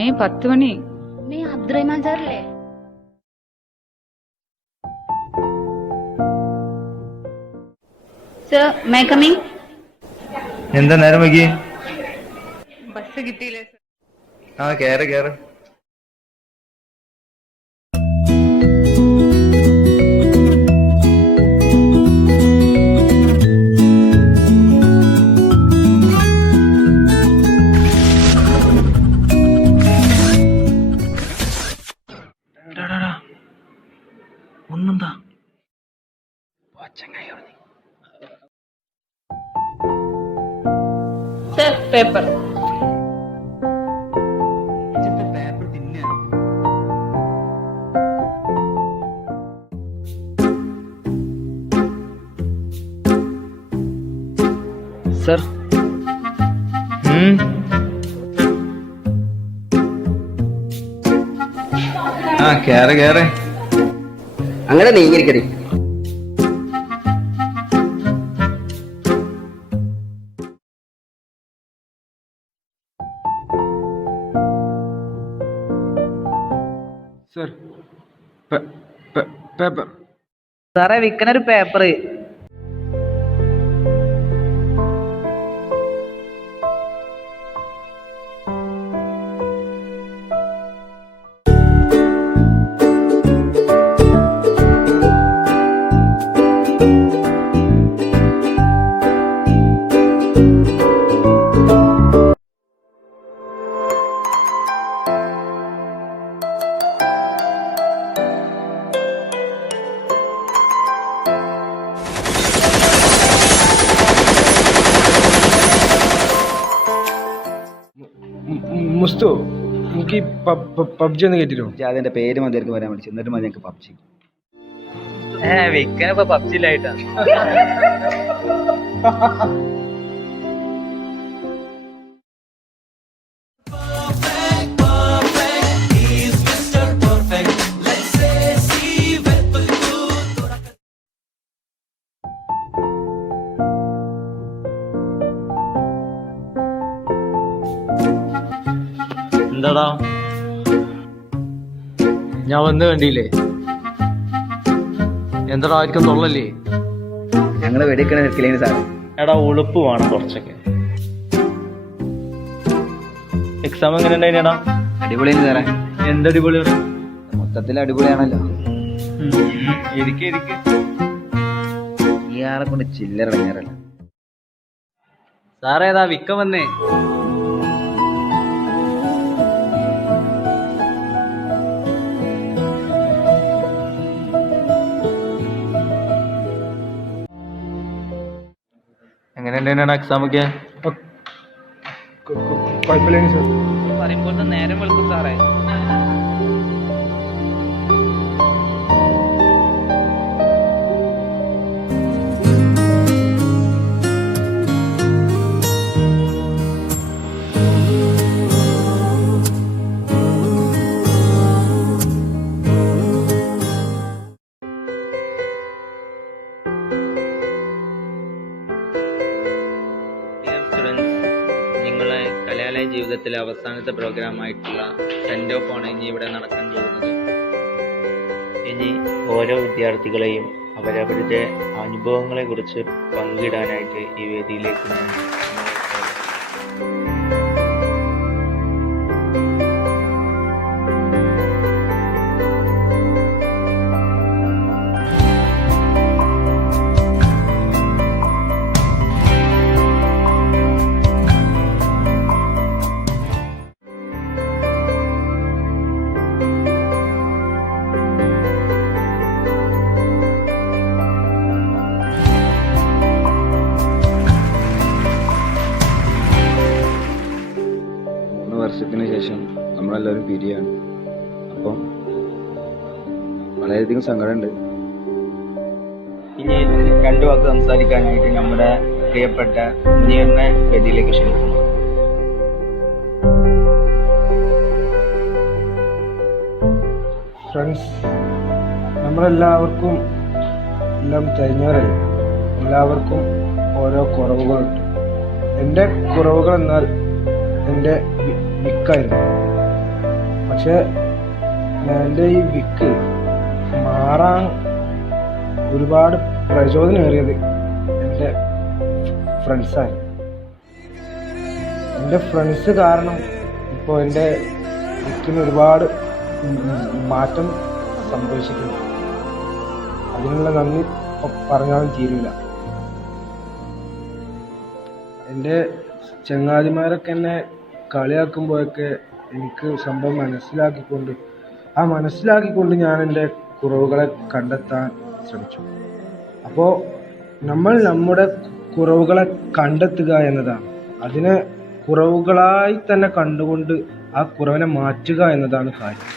സമയം 10 മണി. അബ്ദുറഹ്മാൻ സാറല്ലേ? Sir, may coming? എന്താ നേരം വൈകി? ബസ് കിട്ടിയില്ലേ? കേറ് കേറ്. ഒന്നെന്താ സർ, പേപ്പർ. പേപ്പർ തിന്നെ. സർ, കേറ് കേറ്. അങ്ങനെ നീങ്ങിരിക്കടി. Sir, paper. സാറേ, വിൽക്കണൊരു പേപ്പർ. മുസ്തു, എനിക്ക് പബ്ജി ഒന്ന് കേട്ടിരോ? അതിന്റെ പേര് മതി എനിക്ക് വരാൻ വിളിച്ചു. എന്നിട്ട് മതി എനിക്ക് പബ്ജി. വിൽക്കാനിപ്പോ പബ്ജിയിലായിട്ടാ. എന്താടാ, ഞാൻ വന്ന് കണ്ടില്ലേ? എന്താടാ, ആർക്കും തൊള്ളല്ലേ? ഞങ്ങള് വെടിക്കണ നിൽക്കില്ലേ സാർ? എടാ, ഉളുപ്പ് വേണം കുറച്ചൊക്കെ. എക്സാം എങ്ങനെ ഉണ്ടായിനടാ? അടിപൊളിയാണ് സാറേ. എന്തടിപൊളിയാണ്? മൊത്തത്തിൽ അടിപൊളിയാണല്ലോ. ഇരിക്കെ ഇയാളെ കൊണ്ട് ചില്ലറ ഇറങ്ങാറല്ല. സാറേ, ഏതാ വിക്കം വന്നേ? എങ്ങനെ ഉണ്ടായിനാണ് എക്സാം ഒക്കെ? കുഴപ്പമില്ല സർ. പറയുമ്പോൾ നേരം വെളുക്കും സാറേ. നിങ്ങളെ കലാലയ ജീവിതത്തിലെ അവസാനത്തെ പ്രോഗ്രാമായിട്ടുള്ള സെൻഡ് ഓഫ് ആണ് ഇനി ഇവിടെ നടക്കാൻ പോകുന്നത്. ഇനി ഓരോ വിദ്യാർത്ഥികളെയും അവരവരുടെ അനുഭവങ്ങളെ കുറിച്ച് പങ്കിടാനായിട്ട് ഈ വേദിയിലേക്ക് ഞാൻ വർഷത്തിന് ശേഷം നമ്മളെല്ലാവരും പിരിയാണ്. അപ്പം വളരെയധികം സങ്കടമുണ്ട്. ഇനി രണ്ടു വാക്ക് സംസാരിക്കാനായിട്ട് നമ്മുടെ പ്രിയപ്പെട്ട മുനീറിനെ വേദിയിലേക്ക് ക്ഷണിക്കുന്നു. ഫ്രണ്ട്സ്, നമ്മളെല്ലാവർക്കും എല്ലാം തികഞ്ഞവരല്ല. എല്ലാവർക്കും ഓരോ കുറവുകളുണ്ട്. എൻ്റെ കുറവുകൾ എന്നാൽ എൻ്റെ വിക്കായിരുന്നു. പക്ഷെ എൻ്റെ ഈ വിക്ക് മാറാൻ ഒരുപാട് പ്രചോദനമേറിയത് എൻ്റെ ഫ്രണ്ട്സാണ്. എൻ്റെ ഫ്രണ്ട്സ് കാരണം ഇപ്പോൾ എൻ്റെ വിക്കിന് ഒരുപാട് മാറ്റം സംഭവിച്ചിട്ടുണ്ട്. അതിനുള്ള നന്ദി പറഞ്ഞാലും തീരില്ല. എൻ്റെ ചങ്ങാതിമാരൊക്കെ എന്നെ കളിയാക്കുമ്പോഴൊക്കെ എനിക്ക് സംഭവം മനസ്സിലാക്കിക്കൊണ്ട് ഞാൻ എൻ്റെ കുറവുകളെ കണ്ടെത്താൻ ശ്രമിച്ചു. അപ്പോൾ നമ്മൾ നമ്മുടെ കുറവുകളെ കണ്ടെത്തുക എന്നതാണ്, അതിനെ കുറവുകളായി തന്നെ കണ്ടുകൊണ്ട് ആ കുറവിനെ മാറ്റുക എന്നതാണ് കാര്യം.